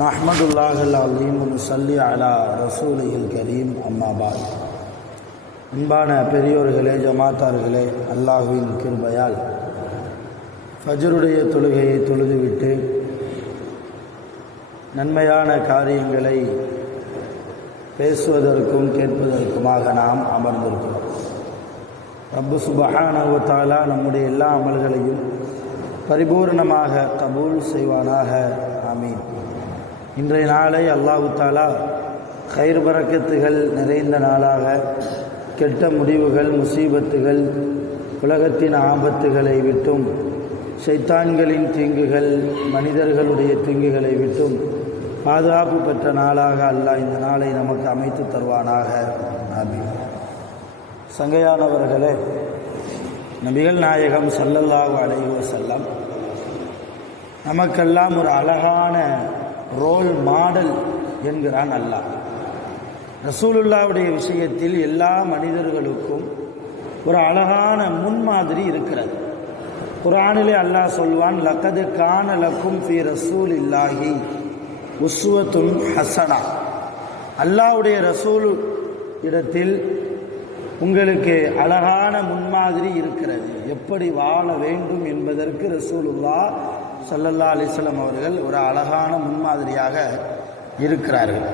நஹ்மதுல்லாஹில் அலீம் ஸல்லி அலா ரசூலில் கரீம் அம்மா பாத். அன்பான பெரியோர்களே, ஜமாத்தார்களே, அல்லாஹுவின் கிருபையால் ஃபஜ்ருடைய தொழுகையை தொழுதுவிட்டு நன்மையான காரியங்களை பேசுவதற்கும் கேட்பதற்குமாக நாம் அமர்ந்திருக்கிறோம். ரப்பு சுப்ஹானஹு வ தஆலா நம்முடைய எல்லா அமல்களையும் பரிபூர்ணமாக கபூல் செய்வானாக. ஆமீன். இன்றைய நாளை அல்லாஹு தஆலா கைர் பரக்கத்துகள் நிறைந்த நாளாக, கெட்ட முடிவுகள், முசீபத்துகள், உலகத்தின் ஆபத்துகளை விட்டும், ஷைத்தான்களின் தீங்குகள், மனிதர்களுடைய தீங்குகளை விட்டும் பாதுகாப்பு பெற்ற நாளாக அல்லாஹ் இந்த நாளை நமக்கு அமைத்து தருவானாக. ஆமீன். சங்கையானவர்களே, நபிகள் நாயகம் ஸல்லல்லாஹு அலைஹி வஸல்லம் நமக்கெல்லாம் ஒரு அழகான ரோல் மாடல் என்கிறான் அல்லாஹ். ரசூலுல்லாவுடைய விஷயத்தில் எல்லா மனிதர்களுக்கும் ஒரு அழகான முன்மாதிரி இருக்கிறது. குர்ஆனிலே அல்லாஹ் சொல்வான், லக்கது கான லக்கும் ஃபீ ரசூலில்லாஹி உஸ்வத்துன் ஹஸனா. அல்லாஹ்வுடைய ரசூல் இடத்தில் உங்களுக்கு அழகான முன்மாதிரி இருக்கிறது. எப்படி வாழ வேண்டும் என்பதற்கு ரசூலுல்லாஹ் ஸல்லல்லாஹு அலைஹி வஸல்லம் அவர்கள் ஒரு அழகான முன்மாதிரியாக இருக்கிறார்கள்.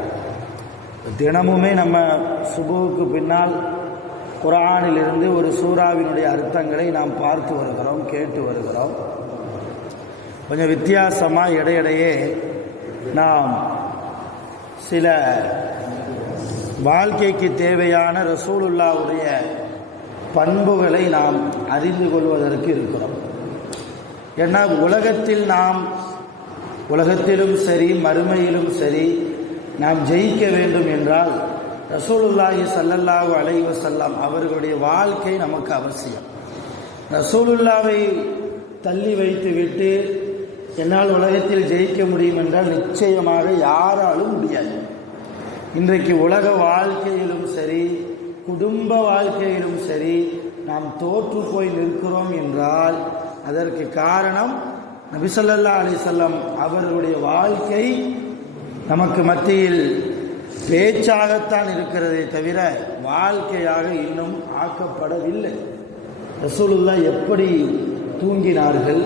தினமுமே நம்ம சுபுவுக்கு பின்னால் குர்ஆனிலிருந்து ஒரு சூறாவினுடைய அர்த்தங்களை நாம் பார்த்து வருகிறோம், கேட்டு வருகிறோம். கொஞ்சம் வித்தியாசமாக இடையிடையே நாம் சில வாழ்க்கைக்கு தேவையான ரசூலுல்லாவுடைய பண்புகளை நாம் அறிந்து கொள்வதற்கு இருக்கிறோம். ஏன்னா உலகத்திலும் சரி மறுமையிலும் சரி நாம் ஜெயிக்க வேண்டும் என்றால் ரசூலுல்லாஹி ஸல்லல்லாஹு அலைஹி வஸல்லம் அவர்களுடைய வாழ்க்கை நமக்கு அவசியம். ரசூலுல்லாவை தள்ளி வைத்துவிட்டு என்னால் உலகத்தில் ஜெயிக்க முடியும் என்றால் நிச்சயமாக யாராலும் முடியாது. இன்றைக்கு உலக வாழ்க்கையிலும் சரி, குடும்ப வாழ்க்கையிலும் சரி நாம் தோற்று போய் நிற்கிறோம் என்றால் அதற்கு காரணம் நபி ஸல்லல்லாஹு அலைஹி வஸல்லம் அவர்களுடைய வாழ்க்கை நமக்கு மத்தியில் பேச்சாகத்தான் இருக்கிறதே தவிர வாழ்க்கையாக இன்னும் ஆக்கப்படவில்லை. ரசூலுல்லாஹ் எப்படி தூங்கினார்கள்,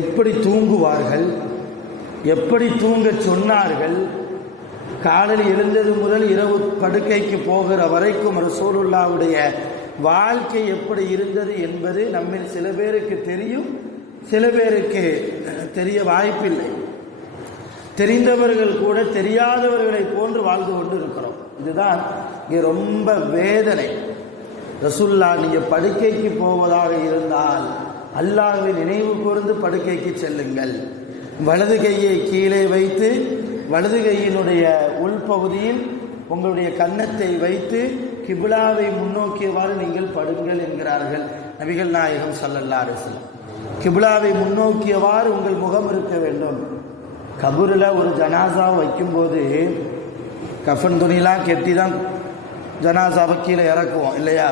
எப்படி தூங்குவார்கள், எப்படி தூங்கச் சொன்னார்கள், காலையில் எழுந்தது முதல் இரவு படுக்கைக்கு போகிற வரைக்கும் ரசூலுல்லாவுடைய வாழ்க்கை எப்படி இருந்தது என்பது நம்மில் சில பேருக்கு தெரியும், சில பேருக்கு தெரிய வாய்ப்பில்லை. தெரிந்தவர்கள் கூட தெரியாதவர்களை போன்று வாழ்ந்து கொண்டு இருக்கிறோம். இதுதான் இங்கே ரொம்ப வேதனை. ரசூலுல்லாஹ் நீங்கள் படுக்கைக்கு போவதாக இருந்தால் அல்லாஹ்வை நினைவு கூர்ந்து படுக்கைக்கு செல்லுங்கள். வலது கையை கீழே வைத்து வலது கையினுடைய உள்பகுதியில் உங்களுடைய கன்னத்தை வைத்து கிப்லாவை முன்னோக்கியவாறு நீங்கள் படுங்கள் என்கிறார்கள் நபிகள் நாயகம் ஸல்லல்லாஹு அலைஹி வஸல்லம். கிப்லாவை முன்னோக்கியவாறு உங்கள் முகம் இருக்க வேண்டும். கபூரில் ஒரு ஜனாசாவை வைக்கும்போது கஃன் துணிலாம் கெட்டி தான் ஜனாசாவை கீழே இறக்குவோம் இல்லையா?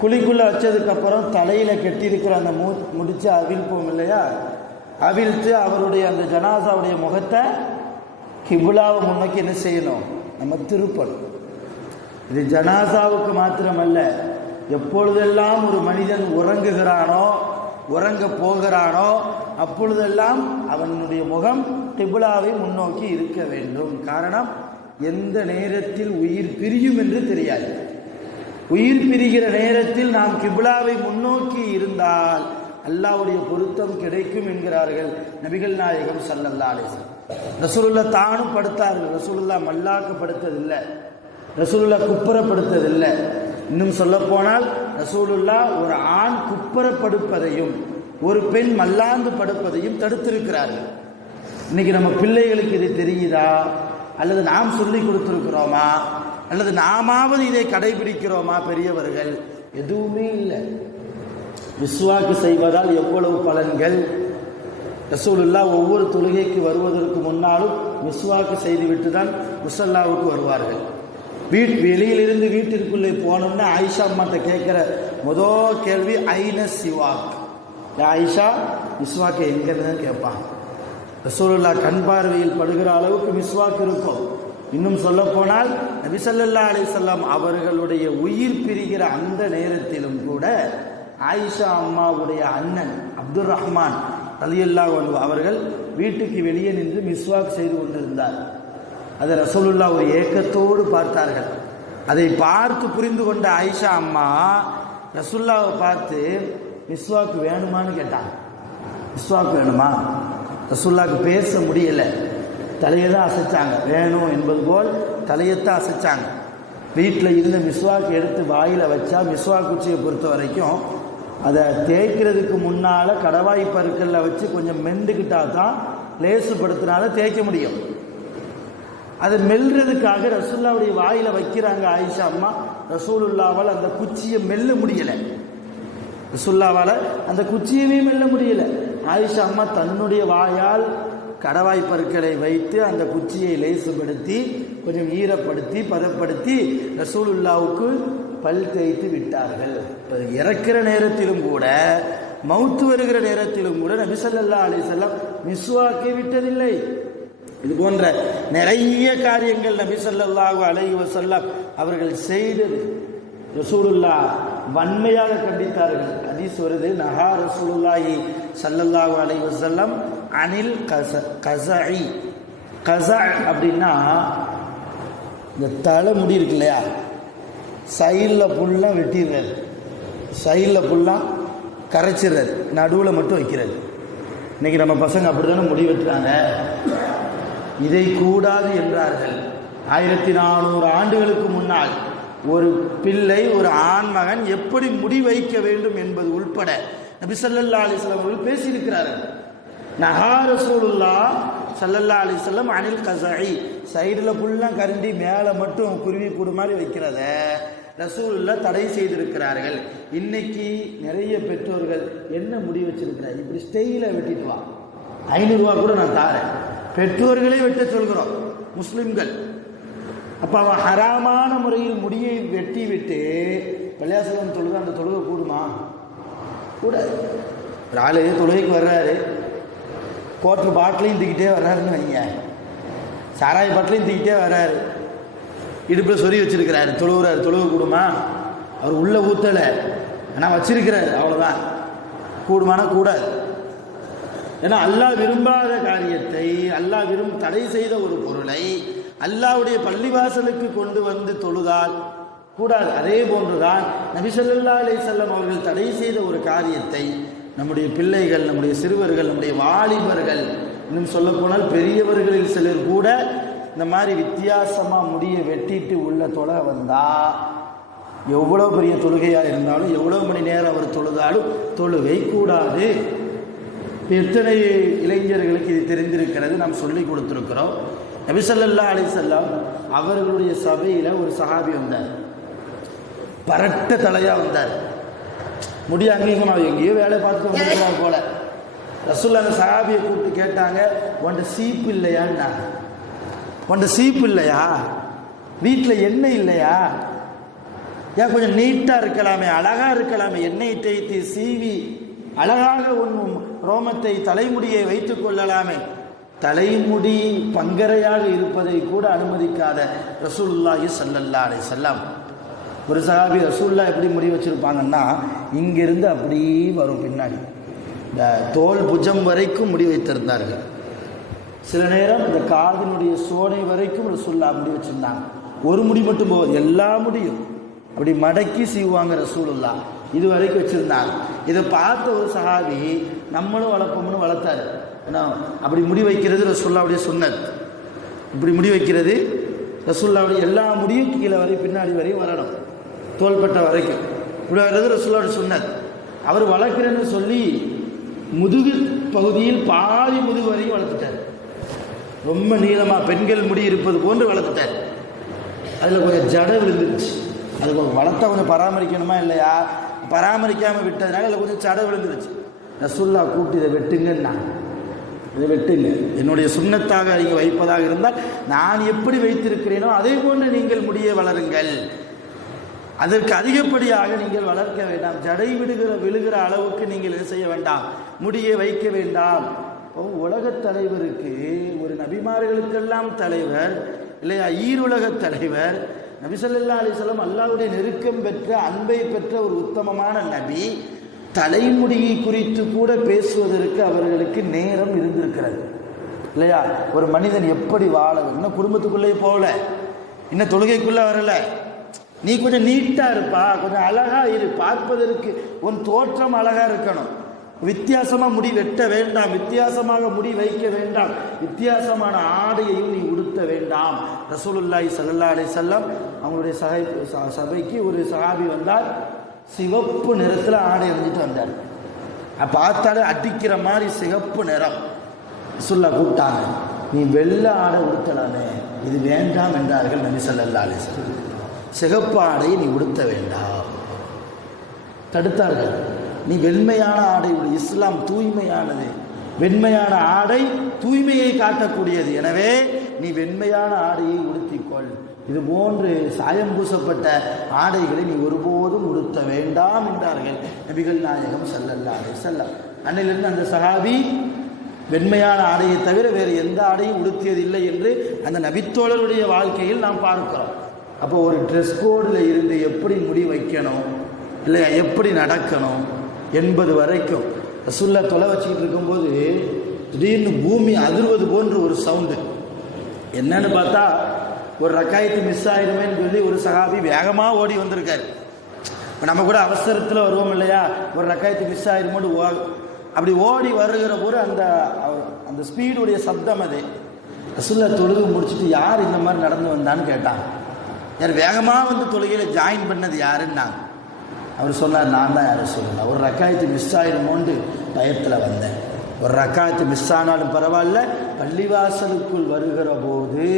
குழிக்குள்ளே வச்சதுக்கப்புறம் தலையில் கெட்டியிருக்கிற அந்த முடிச்சு அவிழ்ப்போம் இல்லையா? அவிழ்த்து அவருடைய அந்த ஜனாசாவுடைய முகத்தை கிப்லாவை முன்னோக்கி என்ன செய்யணும்? நம்ம திருப்பணும். இது ஜனாசாவுக்கு மாத்திரமல்ல, எப்பொழுதெல்லாம் ஒரு மனிதன் உறங்க போகிறானோ அப்பொழுதெல்லாம் அவனுடைய முகம் கிப்லாவை முன்னோக்கி இருக்க வேண்டும். காரணம், எந்த நேரத்தில் உயிர் பிரியும் என்று தெரியாது. உயிர் பிரிகிற நேரத்தில் நாம் கிப்லாவை முன்னோக்கி இருந்தால் அல்லாஹ்வுடைய பொருத்தம் கிடைக்கும் என்கிறார்கள் நபிகள் நாயகம் ஸல்லல்லாஹு அலைஹி வஸல்லம். ரசூலுல்லாஹ் தானும் படுத்தார்கள். ரசூலுல்லாஹ் மல்லாக்க படுத்ததில்லை, ரசூலுல்லாஹ் குப்புறப்படுத்ததில்லை. இன்னும் சொல்ல போனால் ரசூலுல்லாஹ் ஒரு ஆண் குப்புறப்படுப்பதையும் ஒரு பெண் மல்லாந்து படுப்பதையும் தடுத்திருக்கிறார்கள். இன்னைக்கு நம்ம பிள்ளைகளுக்கு இது தெரியுதா? அல்லது நாம் சொல்லி கொடுத்திருக்கிறோமா? அல்லது நாமாவது இதை கடைபிடிக்கிறோமா? பெரியவர்கள் எதுவுமே இல்லை. மிஸ்வாக்கு செய்வதால் எவ்வளவு பலன்கள்! ரசூலுல்லாஹ் ஒவ்வொரு தொழுகைக்கு வருவதற்கு முன்னாலும் மிஸ்வாக்கு செய்துவிட்டு தான் முஸல்லாவுக்கு வருவார்கள். வெளியிலிருந்து வீட்டிற்குள்ளே போனோம்னா ஆயிஷா அம்மாட்ட கேட்குற முதல் கேள்வி ஐன சிவாக். ஆயிஷா மிஸ்வாக்கு எங்கன்னு கேட்பான். ரசூலுல்லாஹ் கண் பார்வையில் படுகிற அளவுக்கு மிஸ்வாக் இருக்கும். இன்னும் சொல்ல போனால் நபி ஸல்லல்லாஹு அலைஹி வஸல்லம் அவர்களுடைய உயிர் பிரிகிற அந்த நேரத்திலும் கூட ஆயிஷா அம்மாவுடைய அண்ணன் அப்துர் ரஹ்மான் ரலியல்லாஹு அன்ஹு அவர்கள் வீட்டுக்கு வெளியே நின்று மிஸ்வாக் செய்து கொண்டிருந்தார். அதை ரசூலுல்லாஹ் ஒரு ஏக்கத்தோடு பார்த்தார்கள். அதை பார்த்து புரிந்து கொண்ட ஆயிஷா அம்மா ரசூலுல்லாஹ்வை பார்த்து மிஸ்வாக் வேணுமான்னு கேட்டாங்க. மிஸ்வாக் வேணுமா? ரசூலுல்லாஹ்க்கு பேச முடியல, தலையை தான் அசைச்சாங்க. வேணும் என்பது போல் தலையைத்தான் அசைச்சாங்க. வீட்டில் இருந்த மிஸ்வாக் எடுத்து வாயில் வச்சா மிஸ்வாக் குச்சியை பொறுத்த வரைக்கும் அதை தேய்க்கிறதுக்கு முன்னால் கடவாய் பருக்கல்ல வச்சு கொஞ்சம் மெண்டுக்கிட்டா தான் லேசுப்படுத்தினால தேய்க்க முடியும். அதை மெல்றதுக்காக ரசூலுல்லாவுடைய வாயில வைக்கிறாங்க ஆயிஷா அம்மா. ரசூலுல்லாவால் அந்த குச்சியை மெல்ல முடியல. ரசூலுல்லாவால் அந்த குச்சியவே மெல்ல முடியல. ஆயிஷா அம்மா தன்னுடைய வாயால் கடவாய் பருக்களை வைத்து அந்த குச்சியை லேசுபடுத்தி கொஞ்சம் ஈரப்படுத்தி பதப்படுத்தி ரசூலுல்லாவுக்கு பல் தேய்த்து விட்டார்கள். இறக்கிற நேரத்திலும் கூட மௌத்து வருகிற நேரத்திலும் கூட நபி ஸல்லல்லாஹு அலைஹி வஸல்லம் மிஸ்வாக்கை விட்டதில்லை. இது போன்ற நிறைய காரியங்கள் நபி ஸல்லல்லாஹு அலைஹி வஸல்லம் அவர்கள் செய்தது ரசூலுல்லாஹ் வன்மையாக கண்டித்தார்கள். ஹதீஸ் வருது, நஹா ரசூலுல்லாஹி ஸல்லல்லாஹு அலைஹி வஸல்லம் அனில் கஸஇ. கஸஅ அப்படின்னா இந்த தலைமுடி இருக்கு இல்லையா, சைடில் ஃபுல்லாக வெட்டிடுறது, சைடில் ஃபுல்லாக கரைச்சிடுறது, நடுவில் மட்டும் வைக்கிறது. இன்னைக்கு நம்ம பசங்க அப்படி தானே முடி வெட்டுறாங்க. இதை கூடாது என்றார்கள். 1400 ஆண்டுகளுக்கு முன்னால் ஒரு பிள்ளை, ஒரு ஆண்மகன் எப்படி முடி வைக்க வேண்டும் என்பது உள்பட நபி ஸல்லல்லாஹு அலைஹி வஸல்லம் அவர்கள் பேசியிருக்கிறார்கள். நஹா ரசூலுல்லாஹ் ஸல்லல்லாஹு அலைஹி வஸல்லம் அனில் கஸஇ. சைடில் ஃபுல்லாக கரண்டி மேலே மட்டும் குருவி கூடு மாதிரி வைக்கிறத ரசூலுல்லாஹ் தடை செய்திருக்கிறார்கள். இன்னைக்கு நிறைய பெற்றோர்கள் என்ன முடி வச்சிருக்கிறார், இப்படி ஸ்டைலை வெட்டிட்டு வா, 500 ரூபா கூட நான் தாரேன், பெற்றோர்களே வெட்ட சொல்கிறோம் முஸ்லிம்கள். அப்போ அவன் ஹராமான முறையில் முடியை வெட்டி விட்டு பள்ளியாசலம் தொழுது, அந்த தொழுகை கூடுமா? கூட. ஒரு ஆளு தொழுகைக்கு வர்றாரு, கோட்டர் பாட்டிலையும் தூக்கிட்டே வர்றாருன்னு வைங்க, சாராய பாட்டிலையும் தூக்கிட்டே வர்றாரு, இடுப்பில் சொறி வச்சிருக்கிறாரு, தொழுகிறாரு, தொழுகை கூடுமா? அவர் உள்ள ஊத்தலை, ஆனால் வச்சிருக்கிறாரு, அவ்வளோதான். கூடுமானா கூடாது. ஏன்னா அல்லாஹ் விரும்பாத காரியத்தை, அல்லாஹ் தடை செய்த ஒரு பொருளை அல்லாஹ்வுடைய பள்ளிவாசலுக்கு கொண்டு வந்து தொழுதால் கூடாது. அதே போன்றுதான் நபி ஸல்லல்லாஹு அலைஹி வஸல்லம் அவர்கள் தடை செய்த ஒரு காரியத்தை நம்முடைய பிள்ளைகள், நம்முடைய சிறுவர்கள், நம்முடைய வாலிபர்கள், இன்னும் சொல்ல போனால் பெரியவர்களில் சிலர் கூட இந்த மாதிரி வித்தியாசமாக முடியை வெட்டிட்டு உள்ள தொலை வந்தால் எவ்வளோ பெரிய தொழுகையாக இருந்தாலும், எவ்வளோ மணி நேரம் அவர் தொழுதாலும் தொழுகை கூடாது. எத்தனை இளைஞர்களுக்கு இது தெரிந்திருக்கிறது, நாம் சொல்லி கொடுத்துருக்கிறோம். நபி ஸல்லல்லாஹு அலைஹி வஸல்லம் அவர்களுடைய சபையில் ஒரு சஹாபி வந்தார், பரட்ட தலையாக வந்தார், முடி அங்கீகமாக எங்கேயோ வேலை பார்த்துட்டு வந்துருக்காங்க போல. ரசூலுல்லாஹ் அந்த சஹாபியை கூப்பிட்டு கேட்டாங்க, உன்ட சீப்பு இல்லையான்னா? உன்ட சீப்பு இல்லையா? வீட்டில் எண்ணெய் இல்லையா? ஏன் கொஞ்சம் நீட்டாக இருக்கலாமே, அழகாக இருக்கலாமே, எண்ணெய் தேய்த்து சீவி அழகாக உண்ணும் ரோமத்தை, தலைமுடியை வைத்துக் கொள்ளலாமே. தலைமுடி பங்கரையாக இருப்பதை கூட அனுமதிக்காத ரசூலுல்லாஹி ஸல்லல்லாஹு அலைஹி வஸல்லம் ஒரு சஹாபி ரசூலுல்லாஹ் எப்படி முடி வச்சிருப்பாங்கன்னா, இங்கிருந்து அப்படி வரும் பின்னாடி, இந்த தோல் புஜம் வரைக்கும் முடி வைத்திருந்தார்கள். சில நேரம் இந்த காதினுடைய சோனை வரைக்கும் ரசூலுல்லாஹ் முடி வச்சிருந்தாங்க. ஒரு முடி மட்டும் போகுது, எல்லா முடியும் அப்படி மடக்கி சீவுவாங்க ரசூலுல்லாஹ், இது வரைக்கும் வச்சிருந்தாங்க. இதை பார்த்த ஒரு சஹாபி நம்மளும் வளர்ப்போம்னு வளர்த்தாரு. ஏன்னா அப்படி முடி வைக்கிறது ரசூலுல்லாஹ்வுடைய சுன்னத். இப்படி முடி வைக்கிறது ரசூலுல்லாஹ்வுடைய எல்லா முடியும் கீழே வரை பின்னாடி வரையும் வரணும், தோள்பட்ட வரைக்கும் இப்படி வர்றது ரசூலுல்லாஹ்வுடைய சுன்னத். அவர் வளர்க்குறேன்னு சொல்லி முதுகு பகுதியில் பாதி முதுகு வரையும் வளர்த்துட்டார். ரொம்ப நீளமாக பெண்கள் முடி இருப்பது போன்று வளர்த்துட்டார். அதில் கொஞ்சம் ஜடை விழுந்துருச்சு. அது வளர்த்தா கொஞ்சம் பராமரிக்கணுமா இல்லையா? பராமரிக்காமல் விட்டதுனால அதில் கொஞ்சம் ஜடை விழுந்துருச்சு. ரசூலுல்லாஹ் கூப்பிட்டு இதை வெட்டுங்கன்னா இதை வெட்டுங்க. என்னுடைய சுண்ணத்தாக நீங்கள் வைப்பதாக இருந்தால் நான் எப்படி வைத்திருக்கிறேனோ அதே போன்று நீங்கள் முடியை வளருங்கள். அதற்கு அதிகப்படியாக நீங்கள் வளர்க்க வேண்டாம். ஜடை விழுகிற அளவுக்கு நீங்கள் என்ன செய்ய வேண்டாம், முடியை வைக்க வேண்டாம். உலகத் தலைவருக்கு, ஒரு நபிமார்களுக்கெல்லாம் தலைவர் இல்லையா, ஈருலக தலைவர், நபி ஸல்லல்லாஹு அலைஹி வஸல்லம் அல்லாஹ்வுடைய நெருக்கம் பெற்ற, அன்பை பெற்ற ஒரு உத்தமமான நபி, தலைமுடியை குறித்து கூட பேசுவதற்கு அவர்களுக்கு நேரம் இருந்திருக்கிறது இல்லையா. ஒரு மனிதன் எப்படி வாழ, இன்னும் குடும்பத்துக்குள்ளே போகல, இன்னும் தொழுகைக்குள்ளே வரல, நீ கொஞ்சம் நீட்டாக இருப்பா, கொஞ்சம் அழகா இரு, பார்ப்பதற்கு உன் தோற்றம் அழகா இருக்கணும், வித்தியாசமாக முடி வெட்ட வேண்டாம், வித்தியாசமாக முடி வைக்க வேண்டாம், வித்தியாசமான ஆடையையும் நீ உடுத்த வேண்டாம். ரசூலுல்லாஹி ஸல்லல்லாஹு அலைஹி வஸல்லம் அவங்களுடைய சபைக்கு ஒரு சஹாபி வந்தால் சிவப்பு நிறத்தில் ஆடை அணிஞ்சிட்டு வந்தார். பார்த்தாலே அடிக்கிற மாதிரி சிகப்பு நிறம். ரசூலுல்லாஹ் கூப்பிட்டாங்க, நீ வெள்ளை ஆடை உடுத்தலாமே, இது வேண்டாம் என்றார்கள் நபி ஸல்லல்லாஹு அலைஹி வஸல்லம். சிகப்பு ஆடையை நீ உடுத்த வேண்டாம் தடுத்தார்கள். நீ வெண்மையான ஆடை உடு, இஸ்லாம் தூய்மையானது, வெண்மையான ஆடை தூய்மையை காட்டக்கூடியது, எனவே நீ வெண்மையான ஆடையை உடுத்திக்கொள். இது போன்று சாயம் பூசப்பட்ட ஆடைகளை நீ ஒருபோதும் உடுத்த வேண்டாம் என்றார்கள் நபிகள் நாயகம் ஸல்லல்லாஹு அலைஹி வஸல்லம். அன்னிலிருந்து அந்த சஹாபி வெண்மையான ஆடையை தவிர வேறு எந்த ஆடையும் உடுத்தியதில்லை என்று அந்த நபித்தோழருடைய வாழ்க்கையில் நாம் பார்க்கிறோம். அப்போ ஒரு ட்ரெஸ் கோடில் இருந்து எப்படி முடி வைக்கணும் இல்லையா, எப்படி நடக்கணும் என்பது வரைக்கும் ரசூலுல்லாஹ் தொலை வச்சுக்கிட்டு இருக்கும்போது திடீர்னு பூமி அதிர்வது போன்ற ஒரு சவுண்டு. என்னன்னு பார்த்தா ஒரு ரக்காயத்து மிஸ் ஆயிடுமேன்னு சொல்லி ஒரு சஹாபி வேகமாக ஓடி வந்திருக்காரு. இப்போ நம்ம கூட அவசரத்தில் வருவோம் இல்லையா, ஒரு ரக்காயத்து மிஸ் ஆயிடுமோன்னு அப்படி ஓடி வருகிற போது அந்த ஸ்பீடுடைய சப்தம் அது. ரசூலுல்லாஹ் தொழுகை முடிச்சுட்டு யார் இந்த மாதிரி நடந்து வந்தான்னு கேட்டான். யார் வேகமாக வந்து தொழுகையில் ஜாயின் பண்ணது யாருன்னா அவர் சொன்னார், நான் தான் யாரும் சொல்லலாம், ஒரு ரக்காயத்து மிஸ் ஆயிடுமோண்டு பயத்தில் வந்தேன். ஒரு ரக்காயத்து மிஸ் ஆனாலும் பரவாயில்ல, பள்ளிவாசலுக்குள் வருகிற போது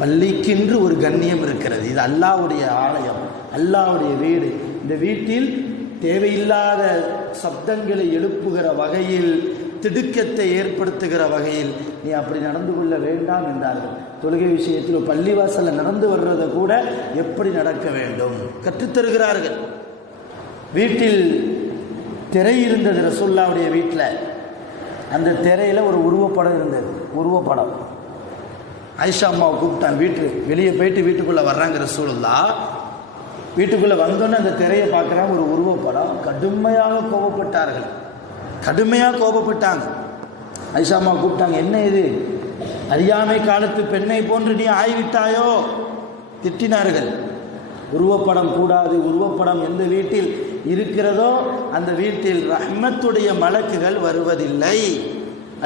பள்ளிக்கென்று ஒரு கண்ணியம் இருக்கிறது. இது அல்லாஹ்வுடைய ஆலயம், அல்லாஹ்வுடைய வீடு. இந்த வீட்டில் தேவையில்லாத சப்தங்களை எழுப்புகிற வகையில், திடுக்கத்தை ஏற்படுத்துகிற வகையில் நீ அப்படி நடந்து கொள்ள வேண்டாம் என்றார்கள். தொழுகை விஷயத்தில் பள்ளிவாசலில் நடந்து வர்றதை கூட எப்படி நடக்க வேண்டும் கற்றுத்தருகிறார்கள். வீட்டில் திரை இருந்தது ரசூலுல்லாஹ்வுடைய வீட்டில். அந்த திரையில் ஒரு உருவப்படம் இருந்தது. உருவப்படம் ஆயிஷா அம்மாவை கூப்பிட்டான். வெளியே போயிட்டு வீட்டுக்குள்ளே வர்றாங்க ரசூலுல்லாஹ். வீட்டுக்குள்ளே வந்தோன்னே அந்த திரையை பார்க்குறாங்க, ஒரு உருவப்படம். கடுமையாக கோபப்பட்டார்கள், கடுமையாக கோபப்பட்டாங்க. ஆயிஷா அம்மா கூப்பிட்டாங்க, என்ன இது, அறியாமை காலத்து பெண்ணை போன்று நீ ஆய்விட்டாயோ? திட்டினார்கள். உருவப்படம் கூடாது, உருவப்படம் எந்த வீட்டில் இருக்கிறதோ அந்த வீட்டில் ரஹ்மத்துடைய மலக்குகள் வருவதில்லை,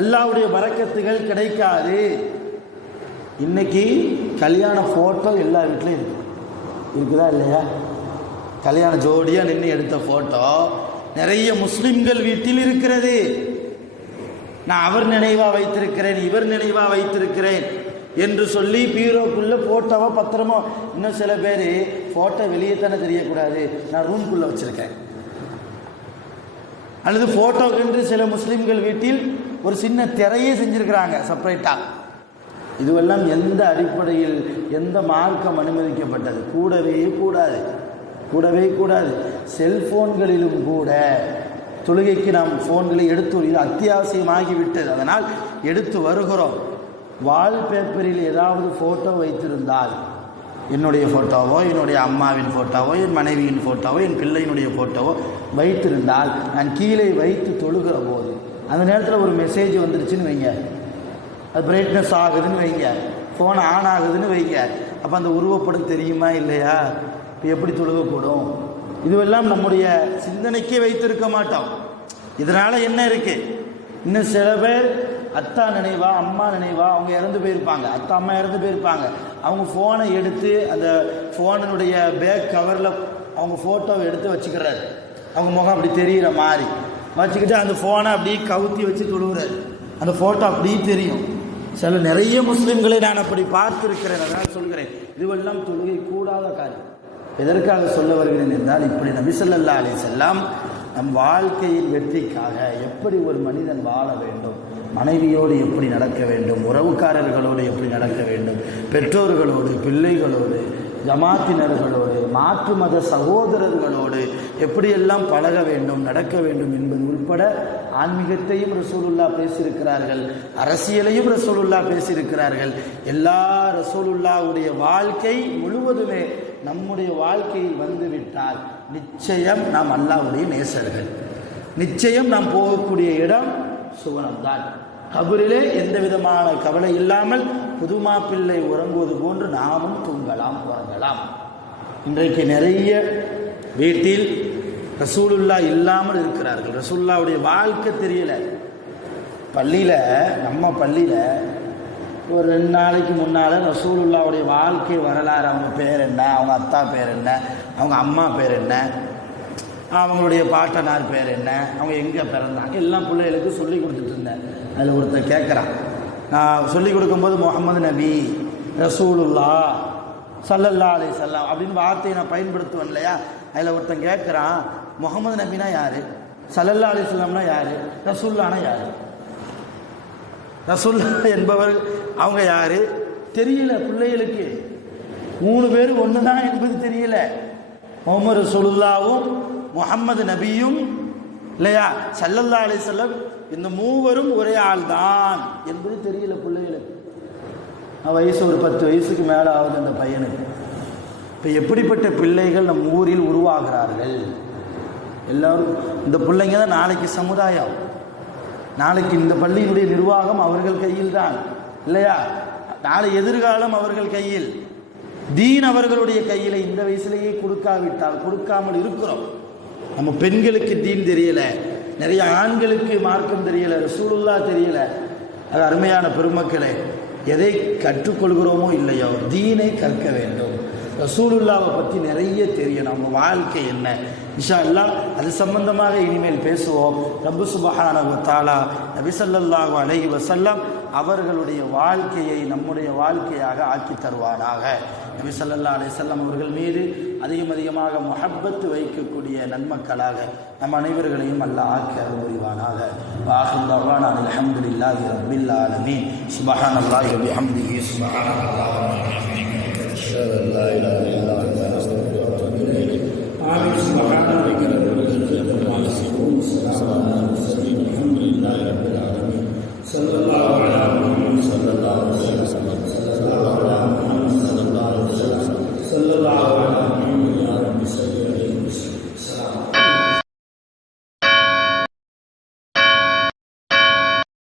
அல்லாஹ்வுடைய பரக்கத்துகள் கிடைக்காது. இன்னைக்கு கல்யாண ஃபோட்டோ எல்லா வீட்லையும் இருக்குதா இல்லையா? கல்யாண ஜோடியாக நின்று எடுத்த ஃபோட்டோ நிறைய முஸ்லிம்கள் வீட்டில் இருக்கிறது. நான் அவர் நினைவாக வைத்திருக்கிறேன், இவர் நினைவாக வைத்திருக்கிறேன் என்று சொல்லி பீரோக்குள்ளே ஃபோட்டோவோ பத்திரமோ, இன்னும் சில பேர் ஃபோட்டோ வெளியே தானே தெரியக்கூடாது, நான் ரூம்குள்ளே வச்சுருக்கேன். அல்லது ஃபோட்டோக்கென்று சில முஸ்லீம்கள் வீட்டில் ஒரு சின்ன திரையே செஞ்சுருக்கிறாங்க செப்பரேட்டாக. இதுவெல்லாம் எந்த அடிப்படையில், எந்த மார்க்கம் அனுமதிக்கப்பட்டது? கூடவே கூடாது, கூடவே கூடாது. செல்ஃபோன்களிலும் கூட தொழுகைக்கு நாம் ஃபோன்களை எடுத்து, இது அத்தியாவசியமாகிவிட்டது, அதனால் எடுத்து வருகிறோம். வால்பேப்பரில் ஏதாவது ஃபோட்டோ வைத்திருந்தால், என்னுடைய ஃபோட்டோவோ, என்னுடைய அம்மாவின் ஃபோட்டோவோ, என் மனைவியின் ஃபோட்டோவோ, என் பிள்ளையினுடைய ஃபோட்டோவோ வைத்திருந்தால், நான் கீழே வைத்து தொழுகிற போது அந்த நேரத்தில் ஒரு மெசேஜ் வந்துடுச்சுன்னு வைங்க, அது பிரைட்னஸ் ஆகுதுன்னு வைங்க, ஃபோன் ஆன் ஆகுதுன்னு வைங்க, அப்போ அந்த உருவப்படம் தெரியுமா இல்லையா? இப்போ எப்படி தொழுகக்கூடும்? இதுவெல்லாம் நம்முடைய சிந்தனைக்கே வைத்திருக்க மாட்டோம். இதனால் என்ன இருக்குது? இன்னும் சில பேர் அத்தா நினைவா, அம்மா நினைவா, அவங்க இறந்து போயிருப்பாங்க, அத்தா அம்மா இறந்து போயிருப்பாங்க, அவங்க ஃபோனை எடுத்து அந்த ஃபோனினுடைய பேக் கவரில் அவங்க ஃபோட்டோவை எடுத்து வச்சுக்கிறாரு, அவங்க முகம் அப்படி தெரிகிற மாதிரி வச்சுக்கிட்டு அந்த ஃபோனை அப்படியே கவுத்தி வச்சு தொழுகிறார், அந்த ஃபோட்டோ அப்படியே தெரியும். சில நிறைய முஸ்லீம்களை நான் அப்படி பார்த்துருக்கிறேன். அதனால் சொல்கிறேன், இதுவெல்லாம் தொழுகை கூடாத காரியம். எதற்காக சொல்ல வருகிறேன் என்றால், இப்படி நபி ஸல்லல்லாஹு அலைஹி வஸல்லம் நம் வாழ்க்கையின் வெற்றிக்காக எப்படி ஒரு மனிதன் வாழ வேண்டும், மனைவியோடு எப்படி நடக்க வேண்டும், உறவுக்காரர்களோடு எப்படி நடக்க வேண்டும், பெற்றோர்களோடு, பிள்ளைகளோடு, ஜமாத்தினர்களோடு, மாற்று மத சகோதரர்களோடு எப்படியெல்லாம் பழக வேண்டும், நடக்க வேண்டும் என்பது உட்பட ஆன்மீகத்தையும் ரசூலுல்லாஹ் பேசியிருக்கிறார்கள், அரசியலையும் ரசூலுல்லாஹ் பேசியிருக்கிறார்கள். எல்லா ரசூலுல்லாஹ்வுடைய வாழ்க்கை முழுவதுமே நம்முடைய வாழ்க்கையில் வந்துவிட்டால் நிச்சயம் நாம் அல்லாஹ்வுடைய நேசர்கள், நிச்சயம் நாம் போகக்கூடிய இடம் சுவனம்தான். கபரிலே எந்த விதமான கவலை இல்லாமல் புதுமா பிள்ளை உறங்குவது போன்று நாமும் தூங்கலாம், உறங்கலாம். இன்றைக்கு நிறைய வீட்டில் ரசூலுல்லாஹ் இல்லாமல் இருக்கிறார்கள். ரசூலுல்லாஹ்வுடைய வாழ்க்கை தெரியல. பள்ளியில், நம்ம பள்ளியில் ஒரு 2 நாளைக்கு முன்னால் ரசூலுல்லாஹ்வுடைய வாழ்க்கை வரலாறு, அவங்க பேர் என்ன, அவங்க அத்தா பேர் என்ன, அவங்க அம்மா பேர் என்ன, அவங்களுடைய பாட்டனார் பேர் என்ன, அவங்க எங்கே பிறந்தாங்க, எல்லாம் பிள்ளைகளுக்கு சொல்லி கொடுத்துட்டு இருந்தேன். அதில் ஒருத்தர் கேட்குறான், நான் சொல்லிக் கொடுக்கும்போது முஹம்மது நபி, ரசூலுல்லாஹ் ஸல்லல்லாஹு அலைஹி வஸல்லம் அப்படின்னு வார்த்தையை நான் பயன்படுத்துவேன் இல்லையா. அதில் ஒருத்தன் கேட்குறான், முஹம்மது நபினா யார், ஸல்லல்லாஹு அலைஹி வஸல்லம்னா யார், ரசூலுல்லாஹ்னா யார்? ரசூலுல்லாஹ் என்பவர் அவங்க யார் தெரியல பிள்ளைகளுக்கு. 3 பேர் ஒன்று தான் என்பது தெரியல. முஹம்மது ரசூலுல்லாஹ்வும் முஹம்மது நபியும் இல்லையா, ஸல்லல்லாஹு அலைஹி வஸல்லம், இந்த 3வரும் ஒரே ஆள் தான் என்பது தெரியல பிள்ளைகளுக்கு. வயசு ஒரு 10 வயசுக்கு மேலே ஆகுது அந்த பையனுக்கு. இப்போ எப்படிப்பட்ட பிள்ளைகள் நம் ஊரில் உருவாகிறார்கள். எல்லோரும் இந்த பிள்ளைங்க தான் நாளைக்கு சமுதாயம், நாளைக்கு இந்த பள்ளியினுடைய நிர்வாகம் அவர்கள் கையில் தான் இல்லையா, நாளை எதிர்காலம் அவர்கள் கையில். தீன் அவர்களுடைய கையில். இந்த வயசுலேயே கொடுக்காவிட்டால், கொடுக்காமல் இருக்கிறோம். நம்ம பெண்களுக்கு தீன் தெரியல, நிறைய ஆண்களுக்கு மார்க்கம் தெரியல, ரசூலுல்லாஹ் தெரியல. அது அருமையான பெருமக்களே, எதை கற்றுக்கொள்கிறோமோ இல்லையோ தீனை கற்க வேண்டும். ரசூலுல்லாவை பற்றி நிறைய தெரியணும், நம்ம வாழ்க்கை என்ன. இன்ஷா அல்லாஹ் அது சம்பந்தமாக இனிமேல் பேசுவோம். ரப்பு சுப்ஹானஹு வ தஆலா நபி ஸல்லல்லாஹு அலைஹி வஸல்லம் அவர்களுடைய வாழ்க்கையை நம்முடைய வாழ்க்கையாக ஆக்கி தருவானாக. நபி ஸல்லல்லாஹு அலைஹி வஸல்லம் அவர்கள் மீது அதிகமாக முஹப்பத்து வைக்கக்கூடிய நன்மக்களாக நம் அனைவர்களையும் அல்லாஹ் ஆக்கி அருள் புரிவானாக. வாஹிர் தஅவானா அல்ஹம்துலில்லாஹி ரப்பில் ஆலமீன். சுப்ஹானல்லாஹி வ பிஹம்திஹி சுப்ஹானல்லாஹ்.